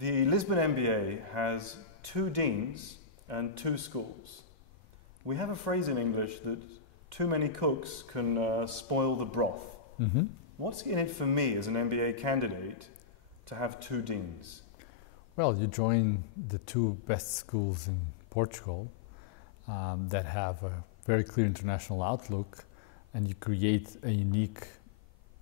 The Lisbon MBA has 2 deans and 2 schools. We have a phrase in English that too many cooks can spoil the broth. Mm-hmm. What's in it for me as an MBA candidate to have 2 deans? Well, you join the 2 best schools in Portugal that have a very clear international outlook, and you create a unique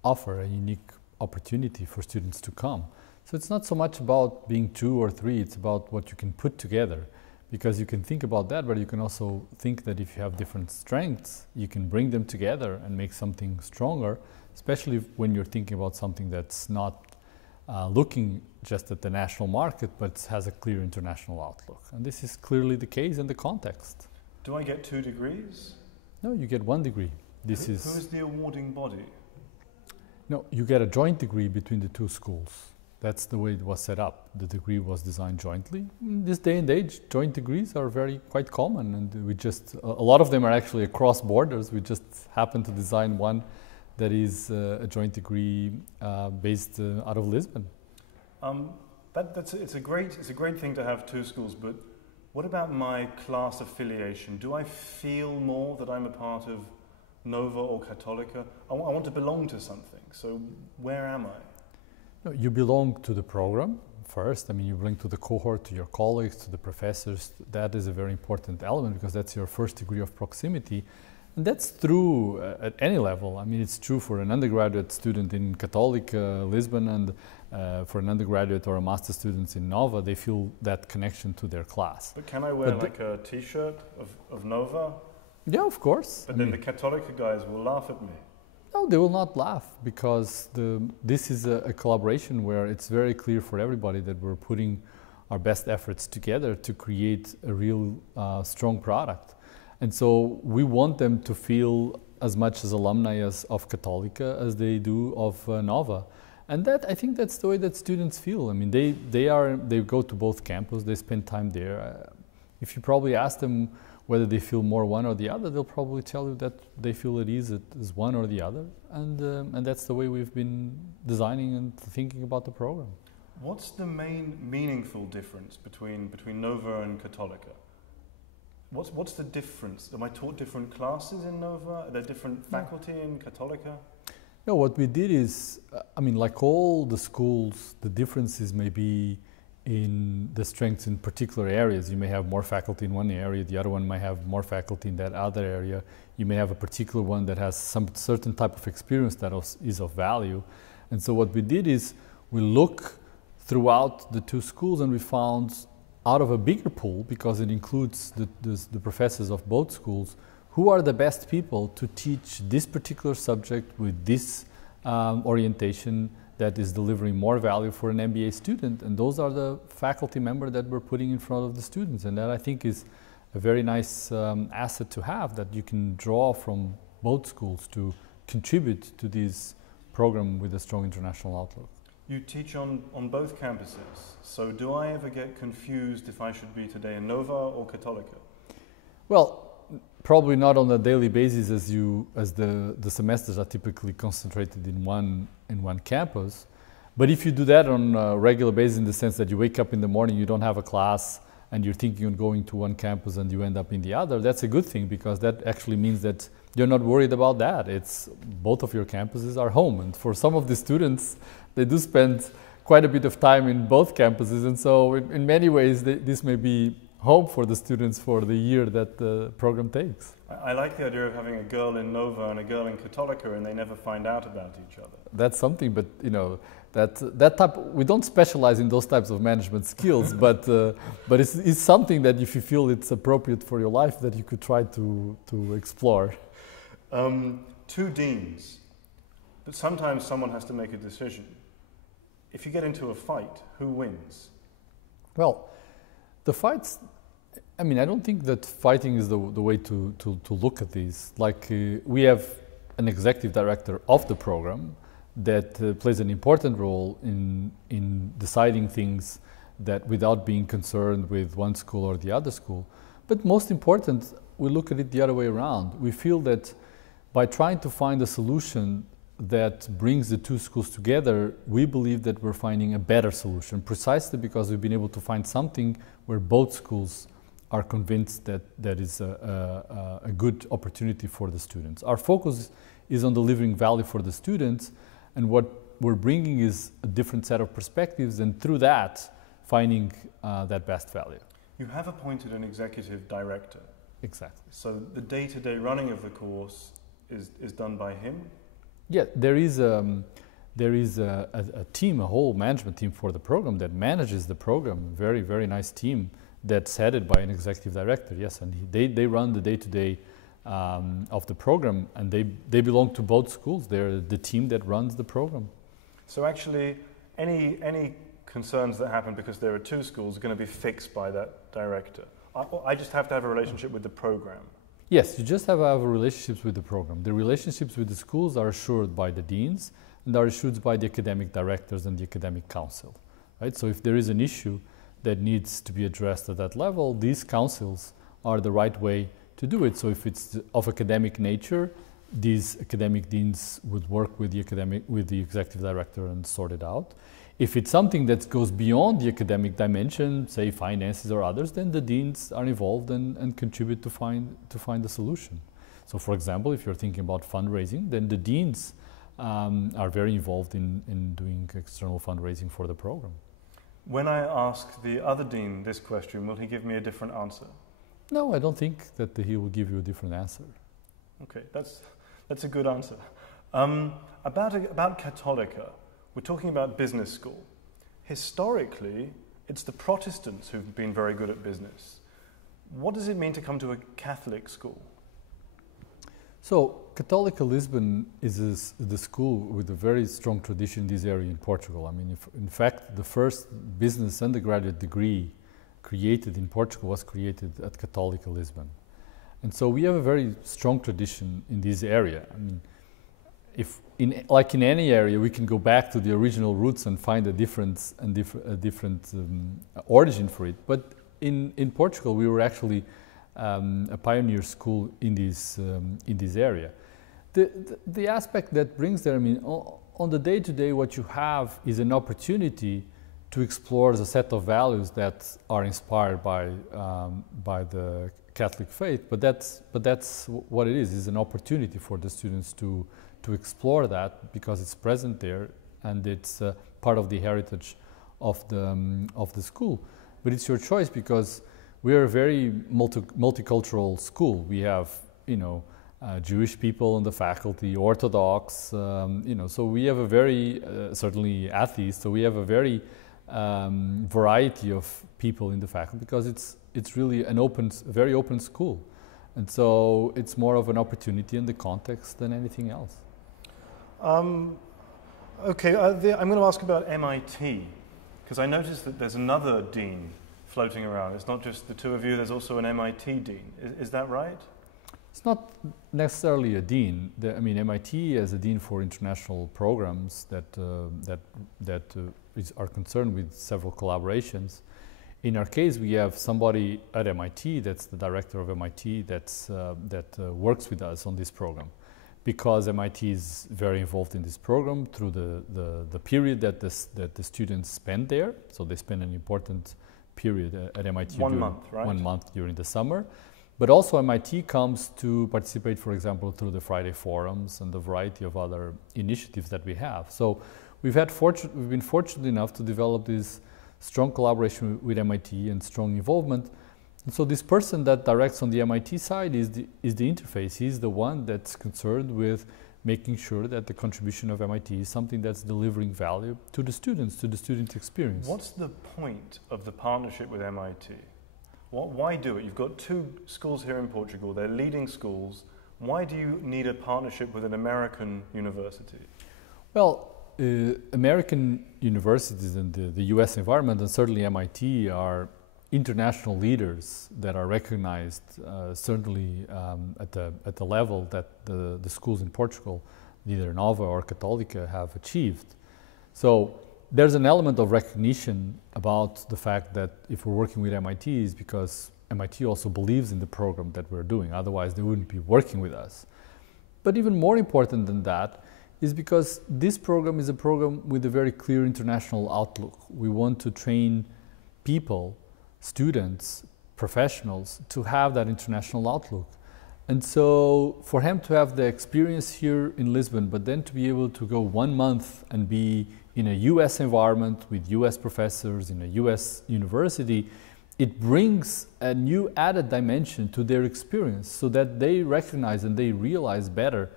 offer, a unique opportunity for students to come. So it's not so much about being 2 or 3, it's about what you can put together. Because you can think about that, but you can also think that if you have different strengths, you can bring them together and make something stronger, especially when you're thinking about something that's not looking just at the national market, but has a clear international outlook. And this is clearly the case in the context. Do I get 2 degrees? No, you get 1 degree. Who is the awarding body? No, you get a joint degree between the 2 schools. That's the way it was set up. The degree was designed jointly. In this day and age, joint degrees are quite common, and we just, a lot of them are actually across borders. We just happen to design one that is a joint degree based out of Lisbon. It's a great thing to have 2 schools, but what about my class affiliation? Do I feel more that I'm a part of Nova or Catolica? I want to belong to something, so where am I? No, you belong to the program first. I mean, you belong to the cohort, to your colleagues, to the professors. That is a very important element because that's your first degree of proximity. And that's true at any level. I mean, it's true for an undergraduate student in Católica, Lisbon, and for an undergraduate or a master student in Nova, they feel that connection to their class. But can I wear like a t-shirt of Nova? Yeah, of course. But then the Católica guys will laugh at me. No, they will not laugh because this is a collaboration where it's very clear for everybody that we're putting our best efforts together to create a real strong product. And so we want them to feel as much as alumni of Católica as they do of Nova. And that, I think that's the way that students feel. I mean, they go to both campuses, they spend time there. If you probably ask them whether they feel more one or the other, they'll probably tell you that they feel it is one or the other. And that's the way we've been designing and thinking about the program. What's the main meaningful difference between Nova and Catolica? What's the difference? Am I taught different classes in Nova? Are there different faculty in Catolica? No, what we did is, I mean, like all the schools, the differences may be in the strengths in particular areas. You may have more faculty in one area, the other one might have more faculty in that other area. You may have a particular one that has some certain type of experience that is of value. And so what we did is we look throughout the 2 schools and we found out of a bigger pool, because it includes the professors of both schools, who are the best people to teach this particular subject with this orientation that is delivering more value for an MBA student. And those are the faculty members that we're putting in front of the students. And that, I think, is a very nice asset to have, that you can draw from both schools to contribute to this program with a strong international outlook. You teach on both campuses, so do I ever get confused if I should be today in Nova or Catolica? Well, probably not on a daily basis as the semesters are typically concentrated in one campus. But if you do that on a regular basis, in the sense that you wake up in the morning, you don't have a class, and you're thinking of going to one campus and you end up in the other, that's a good thing, because that actually means that you're not worried about that. It's both of your campuses are home, and for some of the students, they do spend quite a bit of time in both campuses, and so in many ways this may be home for the students for the year that the program takes. I like the idea of having a girl in Nova and a girl in Catolica and they never find out about each other. That's something, but you know, that type, we don't specialize in those types of management skills, but it's something that if you feel it's appropriate for your life, that you could try to explore. 2 deans, but sometimes someone has to make a decision. If you get into a fight, who wins? Well, the fights, I mean, I don't think that fighting is the way to look at these. Like we have an executive director of the program that plays an important role in deciding things that without being concerned with one school or the other school. But most important, we look at it the other way around. We feel that by trying to find a solution that brings the two schools together, we believe that we're finding a better solution, precisely because we've been able to find something where both schools are convinced that that is a good opportunity for the students. Our focus is on delivering value for the students, and what we're bringing is a different set of perspectives, and through that, finding that best value. You have appointed an executive director. Exactly. So the day-to-day running of the course is done by him? Yeah, there is a team, a whole management team for the program that manages the program. Very, very nice team that's headed by an executive director. Yes, and they run the day-to-day of the program, and they belong to both schools. They're the team that runs the program. So actually, any concerns that happen because there are two schools are going to be fixed by that director. I just have to have a relationship with the program. Yes, you just have to have relationships with the program. The relationships with the schools are assured by the deans and are assured by the academic directors and the academic council. Right? So if there is an issue that needs to be addressed at that level, these councils are the right way to do it. So if it's of academic nature, these academic deans would work with the executive director and sort it out. If it's something that goes beyond the academic dimension, say finances or others, then the deans are involved and contribute to find a solution. So for example, if you're thinking about fundraising, then the deans are very involved in doing external fundraising for the program. When I ask the other dean this question, will he give me a different answer? No, I don't think that he will give you a different answer. Okay, that's a good answer. About Católica, we're talking about business school. Historically, it's the Protestants who've been very good at business. What does it mean to come to a Catholic school? So, Católica Lisbon is the school with a very strong tradition in this area in Portugal. I mean, in fact, the first business undergraduate degree created in Portugal was created at Católica Lisbon. And so we have a very strong tradition in this area. I mean, like in any area, we can go back to the original roots and find a difference and different origin for it. But in Portugal, we were actually a pioneer school in this area. The aspect that brings there, I mean, on the day-to-day, what you have is an opportunity to explore the set of values that are inspired by the Catholic faith. But that's what it is an opportunity for the students to explore that, because it's present there and it's part of the heritage of the school. But it's your choice, because we are a very multicultural school. We have, Jewish people in the faculty, Orthodox, so we have a very, certainly atheists, so we have a very variety of people in the faculty, because it's really very open school. And so it's more of an opportunity in the context than anything else. Okay, I'm going to ask about MIT, because I noticed that there's another dean floating around. It's not just the two of you, there's also an MIT dean. Is that right? It's not necessarily a dean. MIT as a dean for international programs that are concerned with several collaborations. In our case, we have somebody at MIT that's the director of MIT that works with us on this program, because MIT is very involved in this program through the period that the students spend there. So they spend an important period at MIT. 1 month, right? 1 month during the summer. But also MIT comes to participate, for example, through the Friday forums and the variety of other initiatives that we have. So we've been fortunate enough to develop this strong collaboration with MIT and strong involvement. And so this person that directs on the MIT side is the interface. He's the one that's concerned with making sure that the contribution of MIT is something that's delivering value to the student experience. What's the point of the partnership with MIT? Why do it? You've got two schools here in Portugal, they're leading schools. Why do you need a partnership with an American university? Well, American universities in the US environment, and certainly MIT, are international leaders that are recognized certainly at the level that the schools in Portugal, either Nova or Catolica, have achieved. So there's an element of recognition about the fact that if we're working with MIT, is because MIT also believes in the program that we're doing. Otherwise, they wouldn't be working with us. But even more important than that is because this program is a program with a very clear international outlook. We want to train people, students, professionals to have that international outlook. And so for him to have the experience here in Lisbon, but then to be able to go 1 month and be in a US environment with US professors in a US university, it brings a new added dimension to their experience so that they recognize and they realize better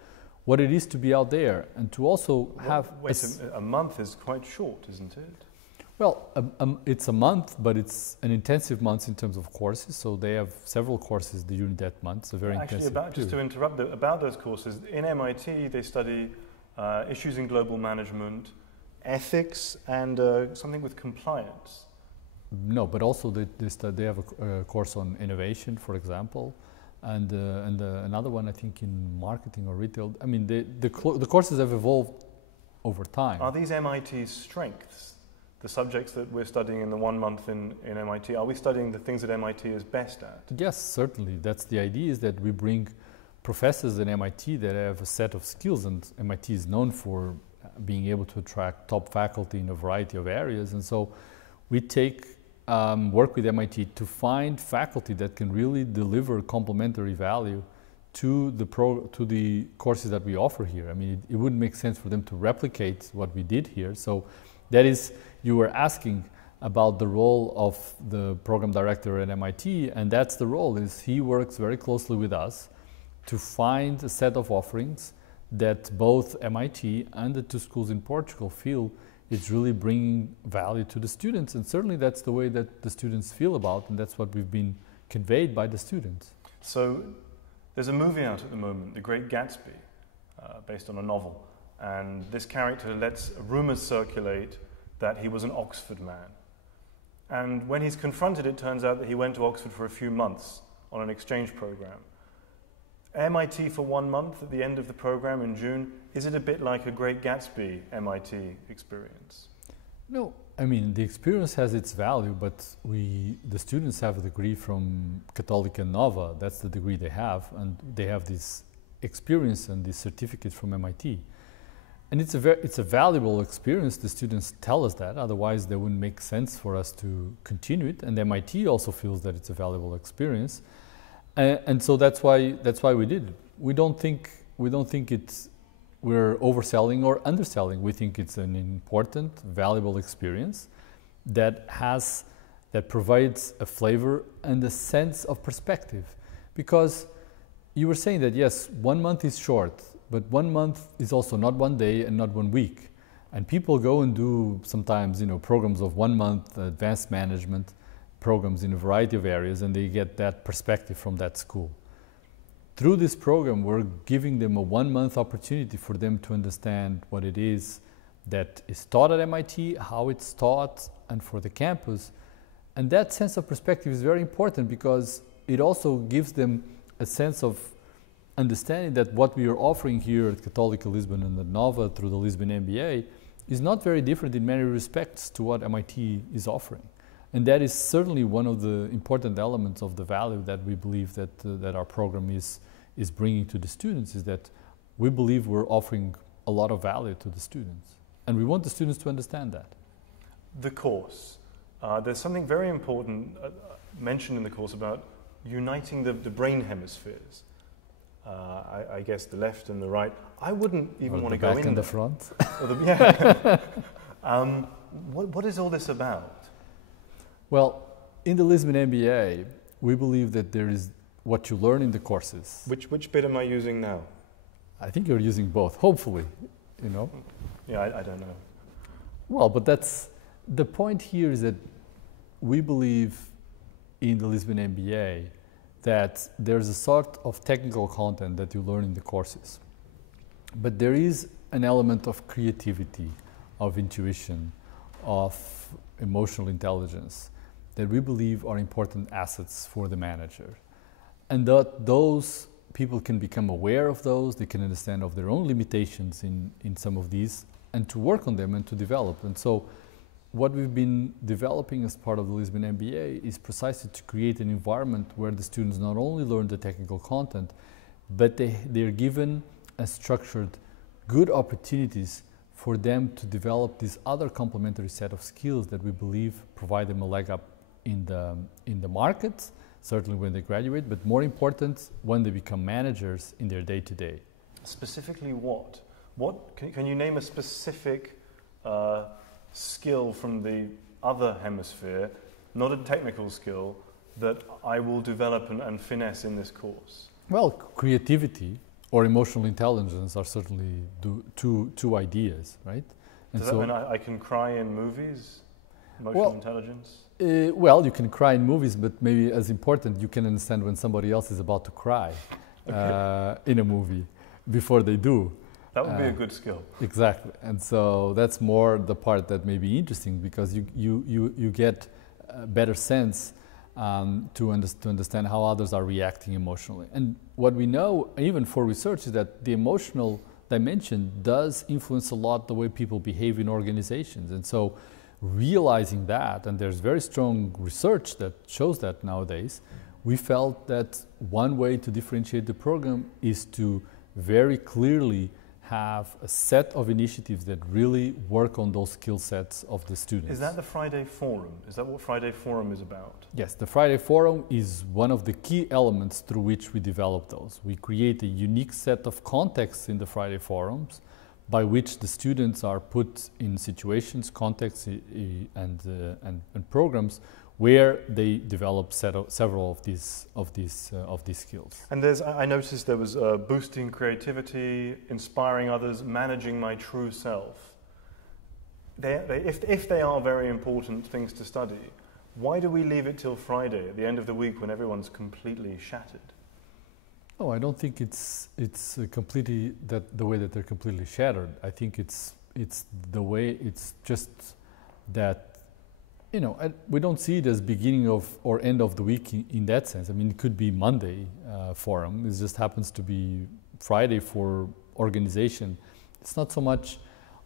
what it is to be out there and to also have... A month is quite short, isn't it? Well, it's a month, but it's an intensive month in terms of courses. So they have several courses during that month. It's a very intensive period. Just to interrupt, about those courses, in MIT they study issues in global management, ethics, and something with compliance. No, but also they have a course on innovation, for example, and another one I think in marketing or retail. I mean, the courses have evolved over time. Are these MIT's strengths? The subjects that we're studying in the 1 month in MIT, are we studying the things that MIT is best at? Yes, certainly. That's the idea, is that we bring professors in MIT that have a set of skills, and MIT is known for being able to attract top faculty in a variety of areas. And so we work with MIT to find faculty that can really deliver complementary value to the courses that we offer here. I mean, it wouldn't make sense for them to replicate what we did here. So that is, you were asking about the role of the program director at MIT, and that's the role, is he works very closely with us to find a set of offerings that both MIT and the 2 schools in Portugal feel is really bringing value to the students. And certainly that's the way that the students feel about, and that's what we've been conveyed by the students. So there's a movie out at the moment, The Great Gatsby, based on a novel. And this character lets rumors circulate that he was an Oxford man. And when he's confronted, it turns out that he went to Oxford for a few months on an exchange program. MIT for 1 month at the end of the program in June, is it a bit like a Great Gatsby MIT experience? No, I mean, the experience has its value, but the students have a degree from Católica and Nova. That's the degree they have, and they have this experience and this certificate from MIT. And it's a valuable experience. The students tell us that, otherwise they wouldn't make sense for us to continue it. And MIT also feels that it's a valuable experience, and so that's why we did it. We don't think we're overselling or underselling. We think it's an important, valuable experience that provides a flavor and a sense of perspective. Because you were saying that yes, 1 month is short. But 1 month is also not 1 day and not 1 week. And people go and do sometimes, programs of 1 month, advanced management programs in a variety of areas, and they get that perspective from that school. Through this program, we're giving them a 1 month opportunity for them to understand what it is that is taught at MIT, how it's taught, and for the campus. And that sense of perspective is very important because it also gives them a sense of understanding that what we are offering here at Católica Lisbon and at Nova through the Lisbon MBA is not very different in many respects to what MIT is offering. And that is certainly one of the important elements of the value that we believe that our program is bringing to the students, is that we believe we're offering a lot of value to the students. And we want the students to understand that. The course. There's something very important mentioned in the course about uniting the brain hemispheres. I guess the left and the right. I wouldn't even want to go in. The back and the front. What is all this about? Well, in the Lisbon MBA, we believe that there is what you learn in the courses. Which bit am I using now? I think you're using both, hopefully, Yeah, I don't know. Well, but that's the point here, is that we believe in the Lisbon MBA that there's a sort of technical content that you learn in the courses. But there is an element of creativity, of intuition, of emotional intelligence that we believe are important assets for the manager. And that those people can become aware of those, they can understand of their own limitations in some of these, and to work on them and to develop. And so what we've been developing as part of the Lisbon MBA is precisely to create an environment where the students not only learn the technical content, but they're given a structured good opportunities for them to develop this other complementary set of skills that we believe provide them a leg up in the market, certainly when they graduate, but more important, when they become managers in their day-to-day. Specifically what? Can you name a specific skill from the other hemisphere, not a technical skill, that I will develop and finesse in this course? Well, creativity or emotional intelligence are certainly two ideas, right? And Does that mean I can cry in movies? Emotional intelligence? Well, you can cry in movies, but maybe as important, you can understand when somebody else is about to cry in a movie before they do. That would be a good skill. Exactly. And so that's more the part that may be interesting, because you get a better sense to understand how others are reacting emotionally. And what we know, even for research, is that the emotional dimension does influence a lot the way people behave in organizations. And so realizing that, and there's very strong research that shows that nowadays, we felt that one way to differentiate the program is to very clearly have a set of initiatives that really work on those skill sets of the students. Is that the Friday Forum? Is that what Friday Forum is about? Yes, the Friday Forum is one of the key elements through which we develop those. We create a unique set of contexts in the Friday Forums by which the students are put in situations, contexts, and programs where they develop several of these skills. And I noticed there was boosting creativity, inspiring others, managing my true self. If they are very important things to study, why do we leave it till Friday at the end of the week when everyone's completely shattered? Oh, I don't think it's completely the way that they're completely shattered. I think it's the way, it's just that, you know, we don't see it as beginning of or end of the week in that sense. I mean, it could be Monday forum. It just happens to be Friday for organization. It's not so much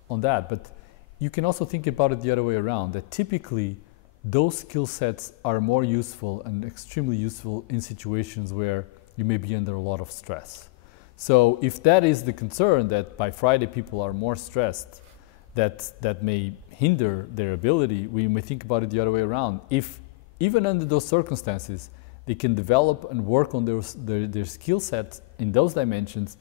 on that, but you can also think about it the other way around, that typically those skill sets are more useful and extremely useful in situations where you may be under a lot of stress. So if that is the concern, that by Friday people are more stressed, that may hinder their ability, we may think about it the other way around. If even under those circumstances, they can develop and work on their skill sets in those dimensions,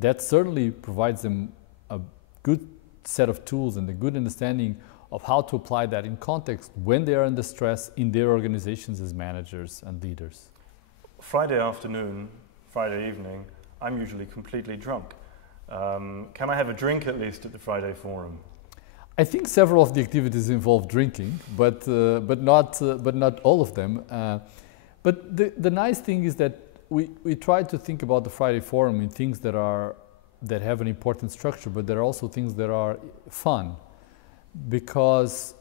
that certainly provides them a good set of tools and a good understanding of how to apply that in context when they are under stress in their organizations as managers and leaders. Friday afternoon, Friday evening, I'm usually completely drunk. Can I have a drink at least at the Friday Forum? I think several of the activities involve drinking, but not all of them. But the nice thing is that we try to think about the Friday Forum in things that have an important structure, but there are also things that are fun, because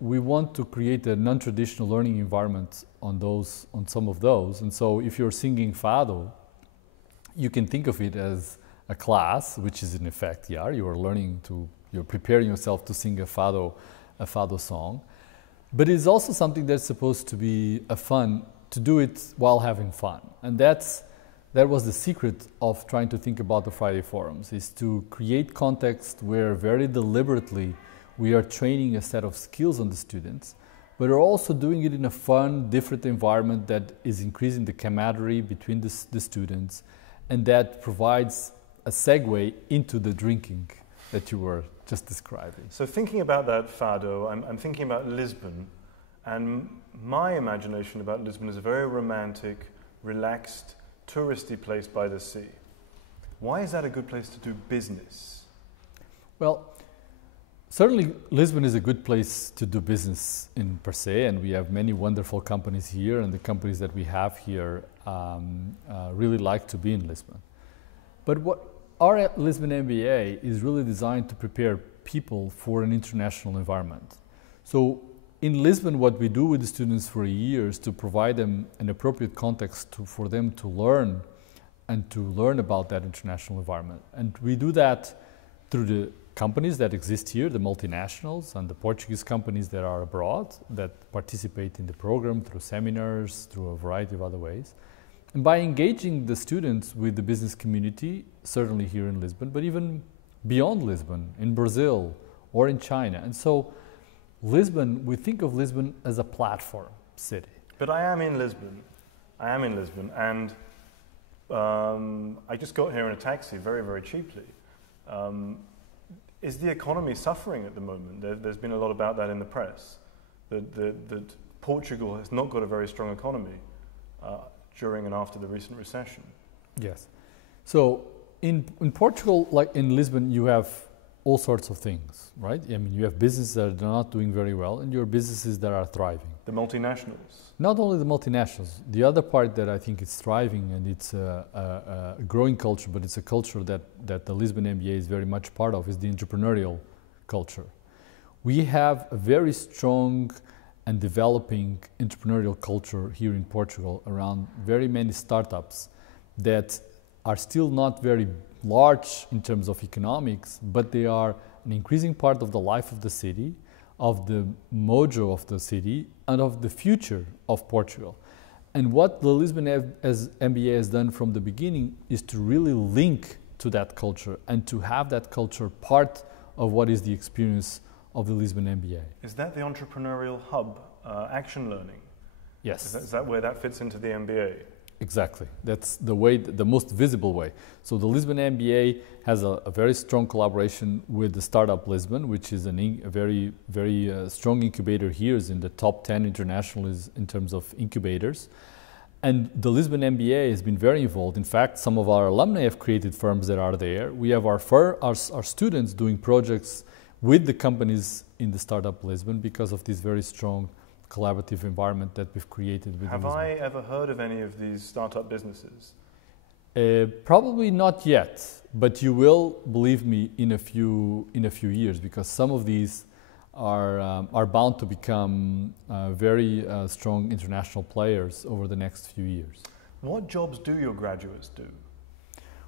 we want to create a non-traditional learning environment on some of those. And so if you're singing Fado, you can think of it as a class, which is in effect, you're preparing yourself to sing a Fado song. But it's also something that's supposed to be a fun, to do it while having fun. And that was the secret of trying to think about the Friday Forums, is to create context where very deliberately we are training a set of skills on the students, but are also doing it in a fun, different environment that is increasing the camaraderie between the students, and that provides a segue into the drinking that you were just describing. So thinking about that Fado, I'm thinking about Lisbon, and my imagination about Lisbon is a very romantic, relaxed, touristy place by the sea. Why is that a good place to do business? Well, certainly Lisbon is a good place to do business in per se, and we have many wonderful companies here, and the companies that we have here really like to be in Lisbon. But what our Lisbon MBA is really designed to prepare people for an international environment. So in Lisbon, what we do with the students for a year is to provide them an appropriate context for them to learn about that international environment. And we do that through the companies that exist here, the multinationals and the Portuguese companies that are abroad, that participate in the program through seminars, through a variety of other ways. And by engaging the students with the business community, certainly here in Lisbon, but even beyond Lisbon, in Brazil or in China. And so Lisbon, we think of Lisbon as a platform city. But I am in Lisbon. And I just got here in a taxi very, very cheaply. Is the economy suffering at the moment? There's been a lot about that in the press, that Portugal has not got a very strong economy during and after the recent recession. Yes. So in Portugal, like in Lisbon, you have all sorts of things, right? I mean, you have businesses that are not doing very well and your businesses that are thriving. The multinationals. Not only the multinationals. The other part that I think is thriving, and it's a growing culture, but it's a culture that the Lisbon MBA is very much part of, is the entrepreneurial culture. We have a very strong and developing entrepreneurial culture here in Portugal around very many startups that are still not very large in terms of economics, but they are an increasing part of the life of the city, of the mojo of the city, and of the future of Portugal. And what the Lisbon MBA has done from the beginning is to really link to that culture and to have that culture part of what is the experience of the Lisbon MBA. Is that the entrepreneurial hub, action learning? Yes. Is that where that fits into the MBA? Exactly. That's the way, the most visible way. So the Lisbon MBA has a very strong collaboration with the Startup Lisbon, which is a very, very strong incubator here, is in the top 10 internationally in terms of incubators. And the Lisbon MBA has been very involved. In fact, some of our alumni have created firms that are there. We have our students doing projects with the companies in the Startup Lisbon because of this very strong collaborative environment that we've created with Have I ever heard of any of these startup businesses? Probably not yet, but you will, believe me, in a few years, because some of these are bound to become very strong international players over the next few years. What jobs do your graduates do?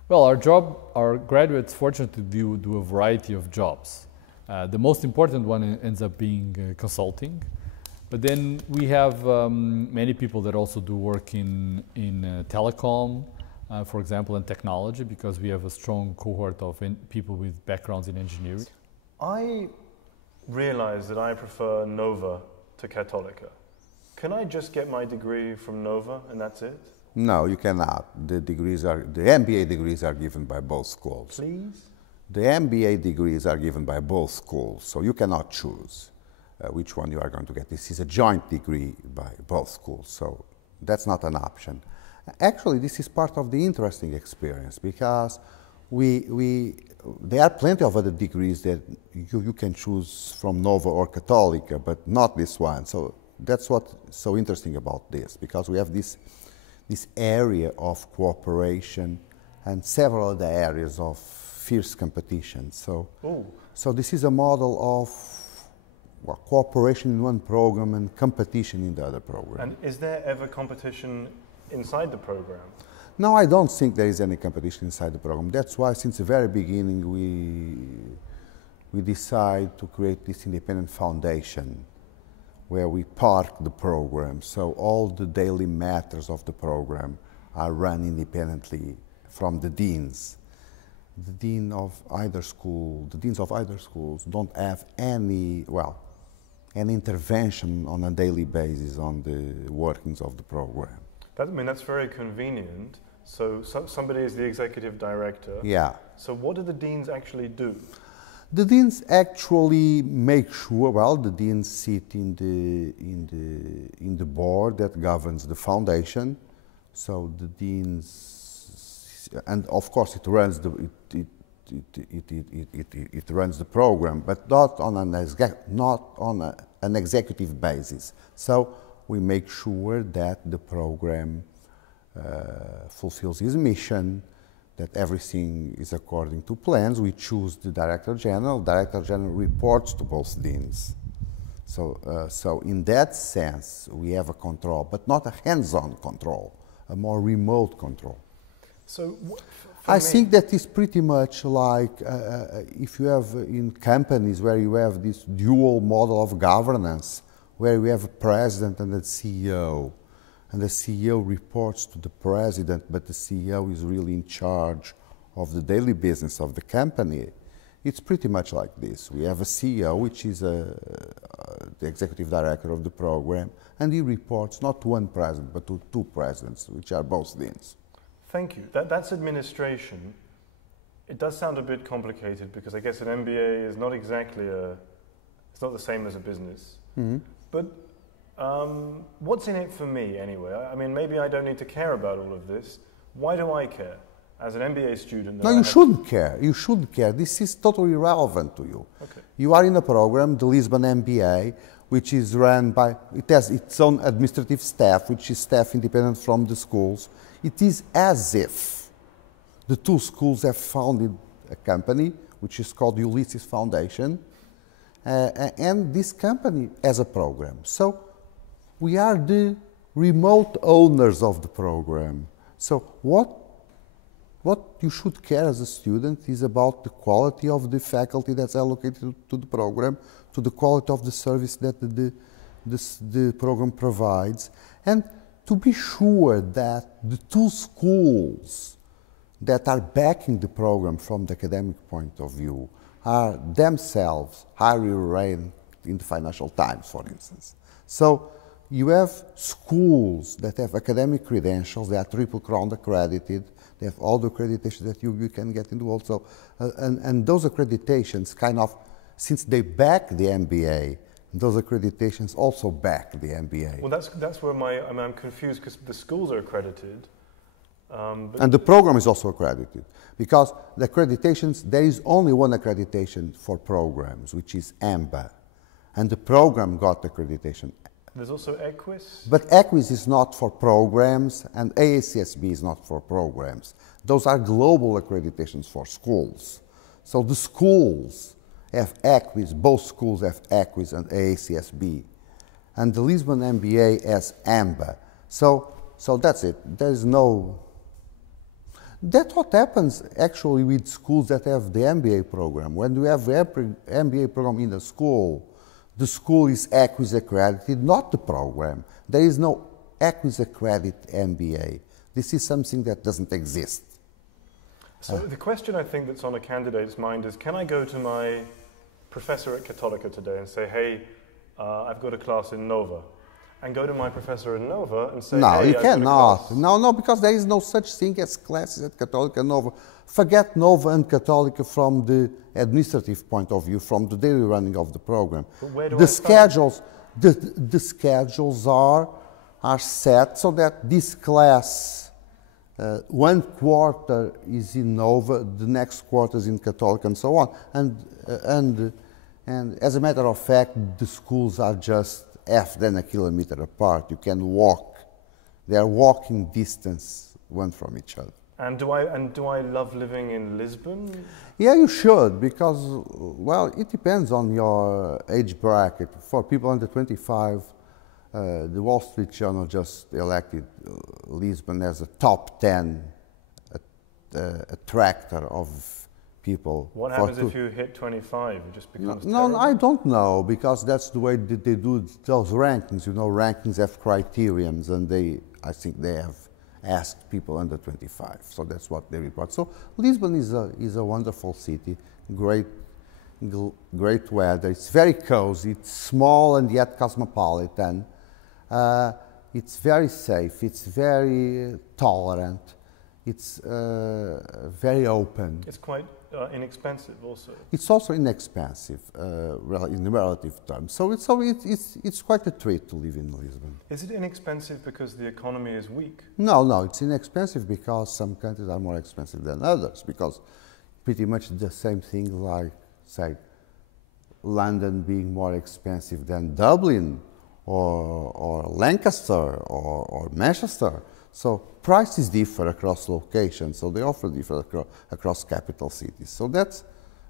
Well, our graduates fortunately do a variety of jobs. The most important one ends up being consulting. But then we have many people that also do work in telecom, for example, and technology, because we have a strong cohort of people with backgrounds in engineering. I realize that I prefer Nova to Catolica. Can I just get my degree from Nova and that's it? No, you cannot. The MBA degrees are given by both schools. Please? The MBA degrees are given by both schools, so you cannot choose which one you are going to get. This is a joint degree by both schools, so that's not an option. Actually, this is part of the interesting experience, because there are plenty of other degrees that you can choose from Nova or Católica, but not this one. So that's what's so interesting about this, because we have this area of cooperation and several other areas of fierce competition. So this is a model of cooperation in one program and competition in the other program. And is there ever competition inside the program? No, I don't think there is any competition inside the program. That's why since the very beginning we decide to create this independent foundation where we park the program. So all the daily matters of the program are run independently from the deans. The deans of either schools don't have any intervention on a daily basis on the workings of the program. That's very convenient. So somebody is the executive director. Yeah. So what do the deans actually do? The deans actually make sure, the deans sit in the board that governs the foundation. So the deans, and of course it runs it runs the program, but not on an executive basis. So we make sure that the program fulfills its mission, that everything is according to plans. We choose the Director General. Director General reports to both deans. So in that sense, we have a control, but not a hands-on control, a more remote control. So I think that is pretty much like if you have in companies where you have this dual model of governance, where we have a president and a CEO, and the CEO reports to the president, but the CEO is really in charge of the daily business of the company. It's pretty much like this. We have a CEO, which is the executive director of the program, and he reports not to one president, but to two presidents, which are both deans. Thank you. That's administration. It does sound a bit complicated because I guess an MBA is not exactly it's not the same as a business. Mm-hmm. But what's in it for me anyway? I mean, maybe I don't need to care about all of this. Why do I care? As an MBA student... No, you shouldn't care. You shouldn't care. This is totally irrelevant to you. Okay. You are in a program, the Lisbon MBA, which is run by... It has its own administrative staff, which is staff independent from the schools. It is as if the two schools have founded a company, which is called Ulysses Foundation, and this company has a program. So we are the remote owners of the program. So what you should care as a student is about the quality of the faculty that's allocated to the program, to the quality of the service that the program provides, and to be sure that the two schools that are backing the program from the academic point of view are themselves highly ranked in the Financial Times, for instance. So you have schools that have academic credentials, they are Triple Crown accredited, they have all the accreditations that you can get in the world. So, and those accreditations kind of, since they back the MBA, those accreditations also back the MBA. Well, that's where I'm confused because the schools are accredited. And the program is also accredited. Because the accreditations, there is only one accreditation for programs, which is AMBA. And the program got accreditation. There's also EQUIS? But EQUIS is not for programs, and AACSB is not for programs. Those are global accreditations for schools. So the schools have EQUIS, both schools have EQUIS and AACSB. And the Lisbon MBA has AMBA. So that's it. There's no... That's what happens actually with schools that have the MBA program. When we have the MBA program in a school, the school is EQUIS accredited, not the program. There is no EQUIS accredited MBA. This is something that doesn't exist. So the question I think that's on a candidate's mind is, can I go to my professor at Católica today and say, hey, I've got a class in Nova, and go to my professor in Nova and say, no, hey, you cannot. No, because there is no such thing as classes at Católica and Nova. Forget Nova and Católica from the administrative point of view, from the daily running of the program. But where do the schedules, the schedules are set so that this class, one quarter is in Nova, the next quarter is in Católica, and so on. And as a matter of fact, the schools are just half than a kilometer apart. You can walk. They are walking distance one from each other. And do I love living in Lisbon? Yeah, you should, because, well, it depends on your age bracket. For people under 25, the Wall Street Journal just elected Lisbon as a top 10 attractor of people. What happens if you hit 25? It just becomes No, I don't know, because that's the way that they do those rankings. You know, rankings have criterions, and I think they have asked people under 25. So that's what they report. So Lisbon is a wonderful city, great weather. It's very cozy. It's small and yet cosmopolitan. It's very safe. It's very tolerant. It's very open. It's quite inexpensive also. It's also inexpensive in relative terms. So it's quite a treat to live in Lisbon. Is it inexpensive because the economy is weak? No, it's inexpensive because some countries are more expensive than others, because pretty much the same thing like, say, London being more expensive than Dublin or Lancaster or Manchester. So prices differ across locations, so they offer differ across capital cities. So that's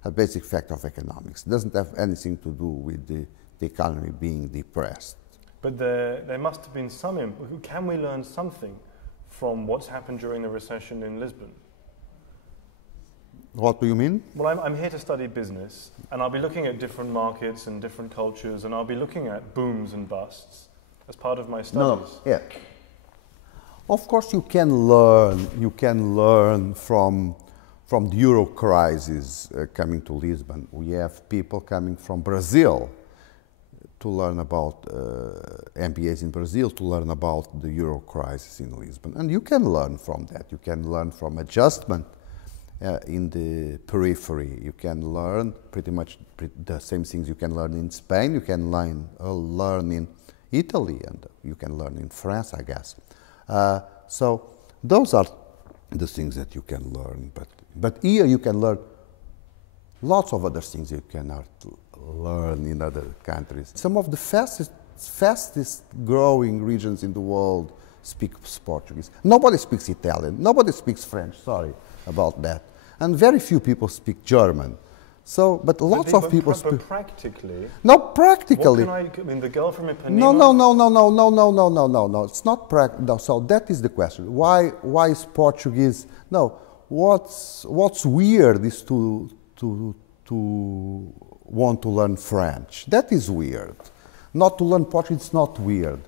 a basic fact of economics. It doesn't have anything to do with the economy being depressed. But there must have been some... Can we learn something from what's happened during the recession in Lisbon? What do you mean? Well, I'm here to study business, and I'll be looking at different markets and different cultures, and I'll be looking at booms and busts as part of my studies. Yeah. Of course, you can learn from from the Euro crisis coming to Lisbon. We have people coming from Brazil to learn about MBAs in Brazil, to learn about the Euro crisis in Lisbon. And you can learn from that. You can learn from adjustment in the periphery. You can learn pretty much the same things you can learn in Spain, you can learn in Italy, and you can learn in France, I guess. So those are the things that you can learn. But here you can learn lots of other things you cannot learn in other countries. Some of the fastest growing regions in the world speak Portuguese. Nobody speaks Italian. Nobody speaks French. Sorry about that. And very few people speak German. So, but lots of people speak. But practically. No, practically. What can I mean, the girl from Ipanema. No. It's not practical. No, so that is the question. Why is Portuguese? No. What's weird is to want to learn French. That is weird. Not to learn Portuguese is not weird.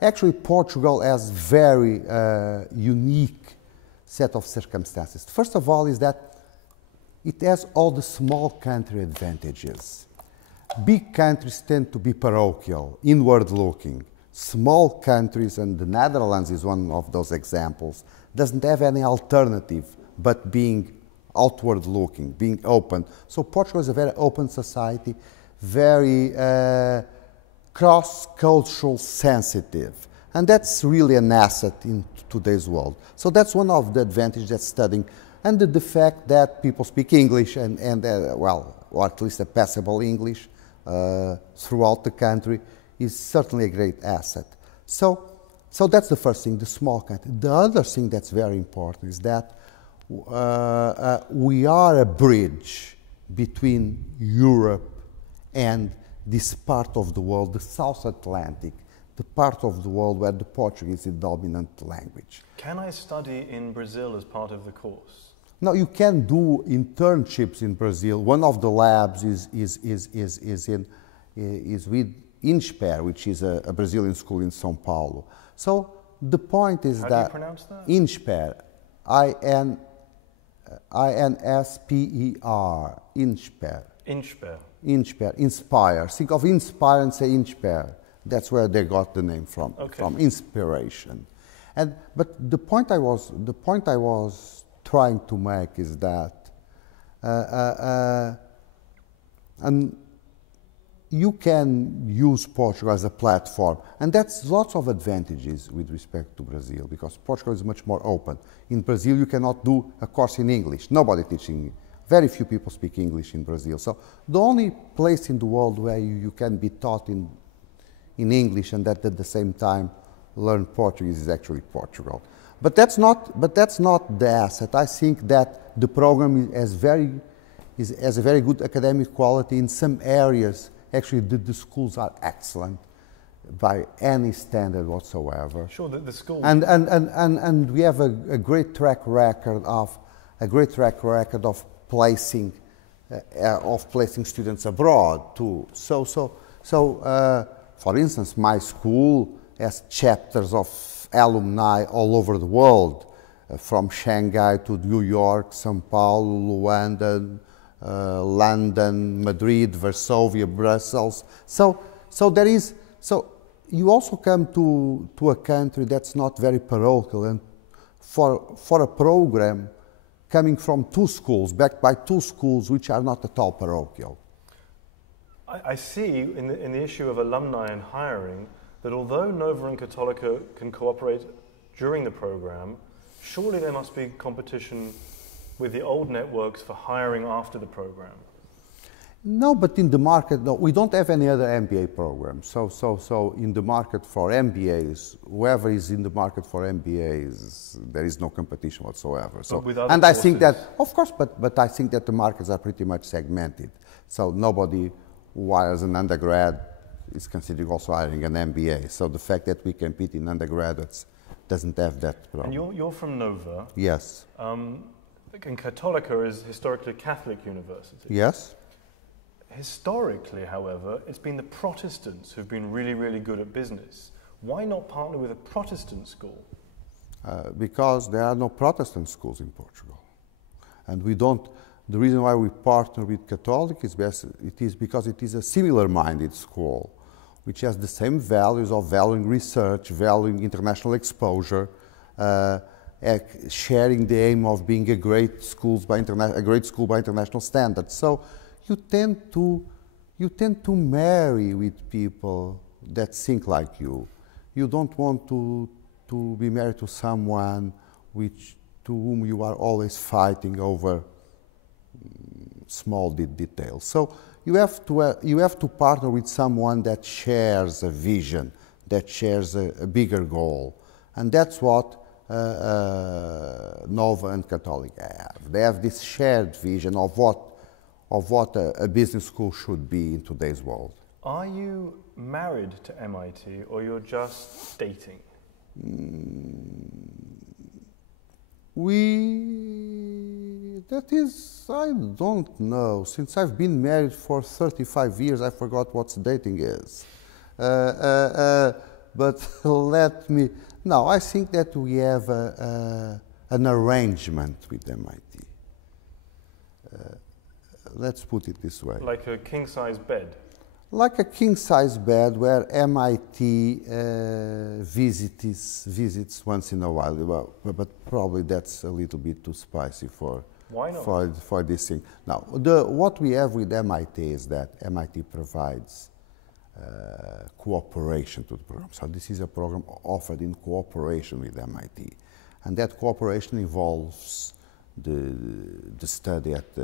Actually, Portugal has very unique set of circumstances. First of all is that it has all the small country advantages. Big countries tend to be parochial, inward-looking. Small countries, and the Netherlands is one of those examples, doesn't have any alternative but being outward-looking, being open. So Portugal is a very open society, very cross-cultural sensitive. And that's really an asset in today's world. So that's one of the advantages that's studying. And the fact that people speak English well, or at least a passable English throughout the country is certainly a great asset. So that's the first thing, the small country. The other thing that's very important is that we are a bridge between Europe and this part of the world, the South Atlantic, the part of the world where the Portuguese is the dominant language. Can I study in Brazil as part of the course? No, you can do internships in Brazil. One of the labs is with INSPER, which is a Brazilian school in São Paulo. So the point is How that do you pronounce that? INSPER, INSPER, INSPER. INSPER. INSPER, inspire. Think of inspire and say INSPER. That's where they got the name from, from inspiration. But the point I was trying to make is that and you can use Portugal as a platform, and that's lots of advantages with respect to Brazil, because Portugal is much more open. In Brazil, you cannot do a course in English. Nobody teaching. Very few people speak English in Brazil. So the only place in the world where you can be taught in English and that at the same time learn Portuguese is actually Portugal. But that's not the asset. I think that the program has a very good academic quality in some areas. Actually, the schools are excellent by any standard whatsoever. Sure, the school. And we have a great track record of placing students abroad too. So for instance, my school has chapters of alumni all over the world, from Shanghai to New York, São Paulo, Luanda, London, Madrid, Varsovia, Brussels. So you also come to a country that's not very parochial, and for a program coming from two schools, backed by two schools which are not at all parochial. I see in the issue of alumni and hiring that although Nova and Catolica can cooperate during the program, surely there must be competition with the old networks for hiring after the program. No, but in the market, no, we don't have any other MBA program. So in the market for MBAs, whoever is in the market for MBAs, there is no competition whatsoever. So, and I think that, of course, but I think that the markets are pretty much segmented. So nobody who hires an undergrad is considering also hiring an MBA. So the fact that we compete in undergraduates doesn't have that problem. And you're from Nova. Yes. And Católica is historically a Catholic university. Yes. Historically, however, it's been the Protestants who've been really, really good at business. Why not partner with a Protestant school? Because there are no Protestant schools in Portugal. And we don't, the reason why we partner with Católica is because it is a similar-minded school, which has the same values of valuing research, valuing international exposure, sharing the aim of being a great school by international standards. So you tend to marry with people that think like you. You don't want to be married to someone to whom you are always fighting over small details. So you have to partner with someone that shares a vision, that shares a bigger goal, and that's what Nova and Catolica have. They have this shared vision of what a business school should be in today's world. Are you married to MIT, or you're just dating? I don't know. Since I've been married for 35 years, I forgot what dating is. But no, I think that we have an arrangement with MIT. Let's put it this way. Like a king-size bed? Like a king-size bed where MIT visits once in a while, but probably that's a little bit too spicy for this thing. Now, what we have with MIT is that MIT provides cooperation to the program. So this is a program offered in cooperation with MIT, and that cooperation involves the study at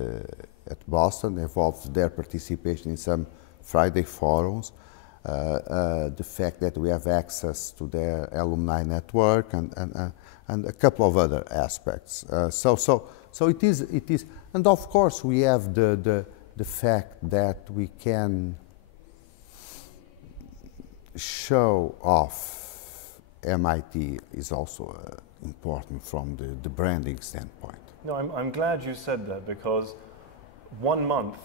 Boston, involves their participation in some Friday forums, the fact that we have access to their alumni network, and a couple of other aspects. So it is, and of course we have the fact that we can show off MIT is also important from the branding standpoint. No, I'm glad you said that, because 1 month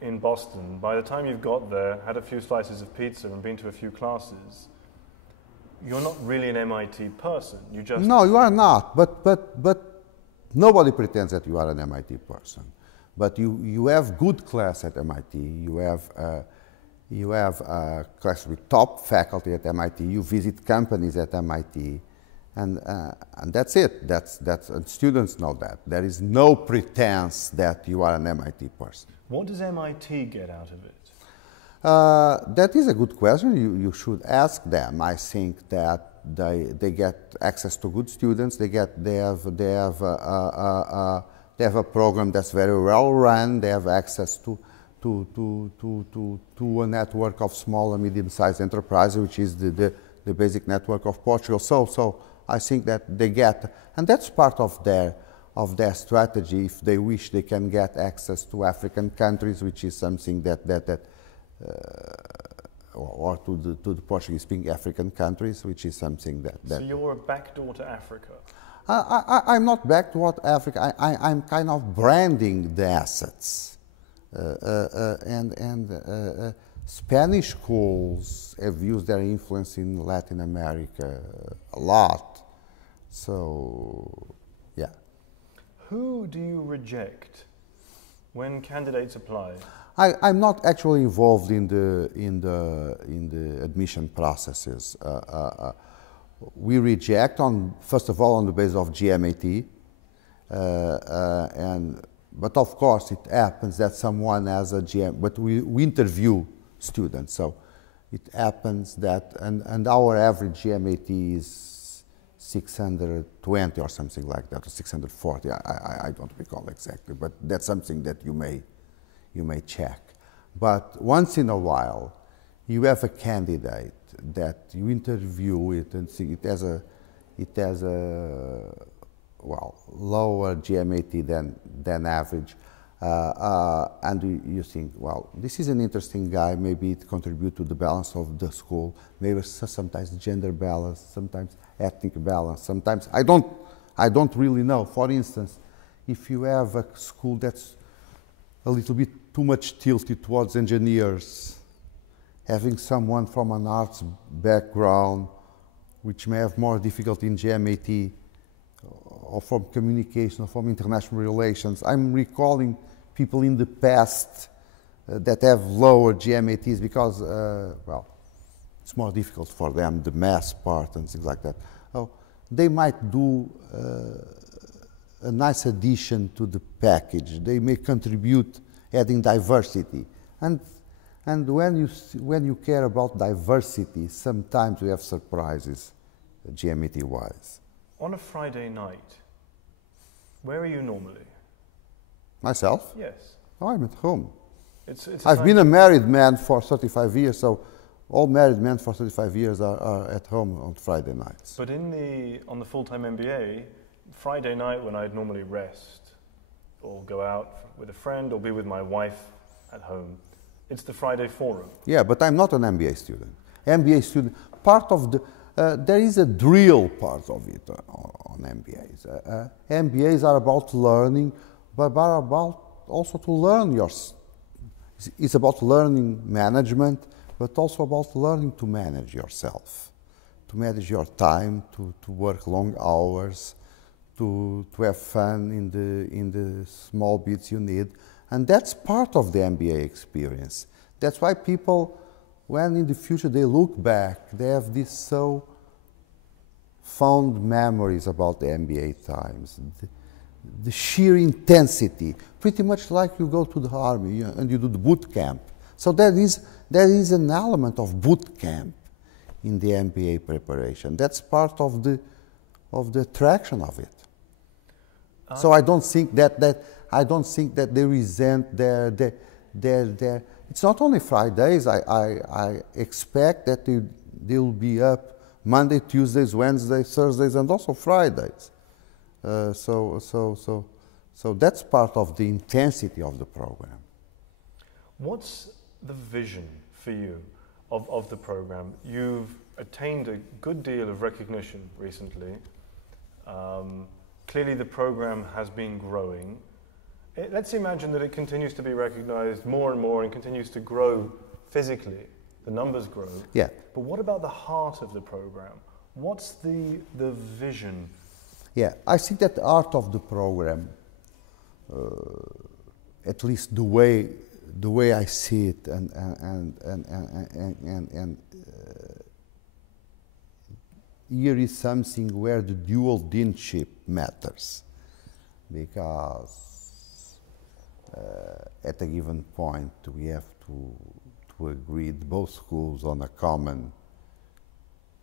in Boston, by the time you've got there, had a few slices of pizza and been to a few classes, you're not really an MIT person. You just... No, you are not, but nobody pretends that you are an MIT person. But you have good class at MIT, you have class with top faculty at MIT, you visit companies at MIT, and that's it. And students know that. There is no pretense that you are an MIT person. What does MIT get out of it? That is a good question. You should ask them. I think that they get access to good students. They have a program that's very well run. They have access to a network of small and medium-sized enterprises, which is the basic network of Portugal. So I think that they get, and that's part of their strategy. If they wish, they can get access to African countries, which is something or to the Portuguese-speaking African countries, which is something that. So you're a backdoor to Africa. I'm not backdoor to Africa. I'm kind of branding the assets, and Spanish schools have used their influence in Latin America a lot. So, yeah. Who do you reject when candidates apply? I'm not actually involved in the admission processes. We reject first of all on the basis of GMAT, but of course it happens that someone has a GM. But we interview students, so it happens that and our average GMAT is 620 or something like that, or 640. I don't recall exactly, but that's something that you may check. But once in a while, you have a candidate that you interview it and see it has a lower GMAT than average, and you think, well, this is an interesting guy. Maybe it contributes to the balance of the school. Maybe sometimes gender balance, sometimes ethnic balance. Sometimes I don't really know. For instance, if you have a school that's a little bit too much tilted towards engineers, having someone from an arts background, which may have more difficulty in GMAT, or from communication or from international relations. I'm recalling people in the past that have lower GMATs because, well, it's more difficult for them, the math part and things like that. Oh, they might do a nice addition to the package. They may contribute adding diversity. And when you care about diversity, sometimes we have surprises, GMAT-wise. On a Friday night, where are you normally? Myself? Yes. Oh, I'm at home. It's I've been a married man for 35 years, so all married men for 35 years are at home on Friday nights. But on the full-time MBA, Friday night when I'd normally rest or go out with a friend or be with my wife at home, it's the Friday forum. Yeah, but I'm not an MBA student. MBA student, part of the, there is a drill part of it on MBAs. MBAs are about learning, but are about also to learn it's about learning management, but also about learning to manage yourself, to manage your time, to work long hours, to have fun in the small bits you need. And that's part of the MBA experience. That's why people, when in the future they look back, they have these so fond memories about the MBA times. The sheer intensity, pretty much like you go to the army and you do the boot camp. So there is an element of boot camp in the MBA preparation. That's part of the attraction of it. So I don't think that they resent their. It's not only Fridays. I expect that they will be up Monday, Tuesdays, Wednesdays, Thursdays, and also Fridays. So that's part of the intensity of the program. What's the vision for you of the program? You've attained a good deal of recognition recently. Clearly the program has been growing. Let's imagine that it continues to be recognized more and more and continues to grow physically. The numbers grow. Yeah. But what about the heart of the program? What's the vision? Yeah, I think that the art of the program, at least the way I see it, and here is something where the dual deanship matters, because at a given point we have to agree both schools on a common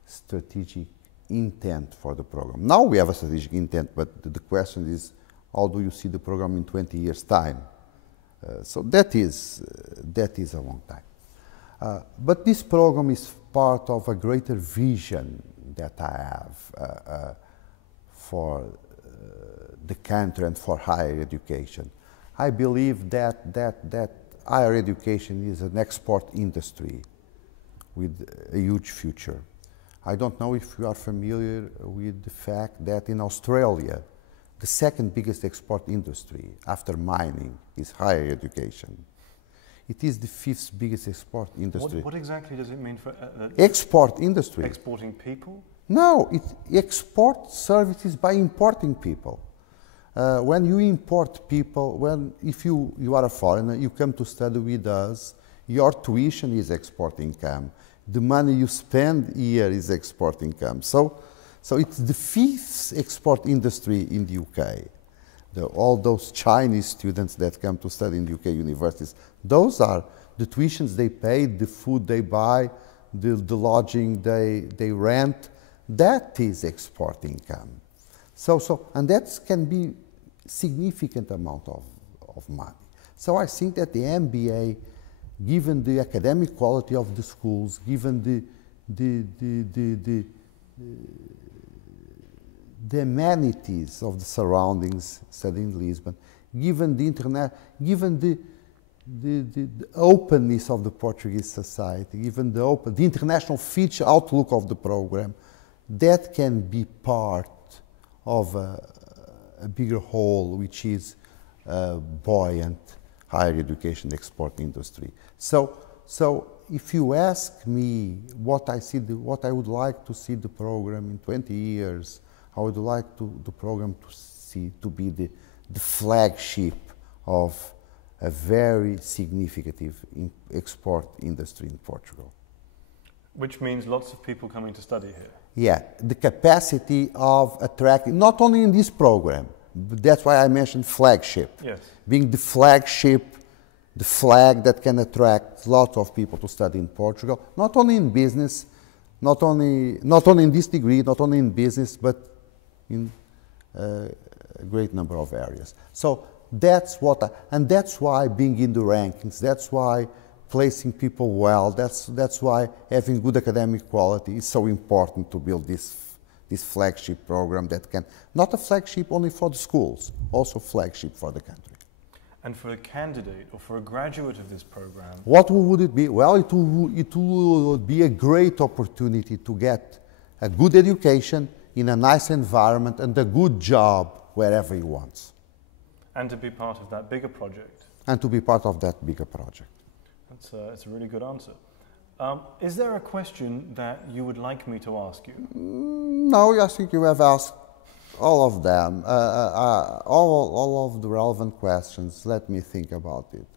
strategic intent for the program. Now we have a strategic intent, but the question is, how do you see the program in 20 years' time? So that is a long time. But this program is part of a greater vision that I have for the country and for higher education. I believe that higher education is an export industry with a huge future. I don't know if you are familiar with the fact that in Australia, the second biggest export industry after mining is higher education. It is the fifth biggest export industry. What exactly does it mean for export industry? Exporting people? No, it exports services by importing people. When you import people, if you are a foreigner, you come to study with us, your tuition is export income. The money you spend here is export income. So it's the fifth export industry in the UK. All those Chinese students that come to study in the UK universities, those are the tuitions they pay, the food they buy, the lodging they rent. That is export income. And that can be significant amount of money. So I think that the MBA, given the academic quality of the schools, given the amenities of the surroundings, studying in Lisbon, given the openness of the Portuguese society, given the international feature outlook of the program, that can be part of a bigger whole, which is a buoyant higher education export industry. So if you ask me what I would like to see the program in 20 years, I would like the program to be the flagship of a very significant export industry in Portugal. Which means lots of people coming to study here. Yeah, the capacity of attracting, not only in this program, but that's why I mentioned flagship. Yes. Being the flagship, the flag that can attract lots of people to study in Portugal, not only in business, not only in this degree, not only in business, but in a great number of areas. So that's that's why being in the rankings, that's why placing people well, that's why having good academic quality is so important to build this flagship program that can, not a flagship only for the schools, also flagship for the country. And for a candidate or for a graduate of this program? What would it be? Well, it would be a great opportunity to get a good education in a nice environment and a good job wherever he wants. And to be part of that bigger project. And to be part of that bigger project. That's a really good answer. Is there a question that you would like me to ask you? No, I think you have asked all of them, all of the relevant questions. Let me think about it.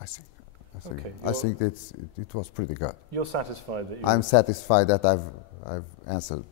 I think it was pretty good. You're satisfied that you... I'm satisfied that I've answered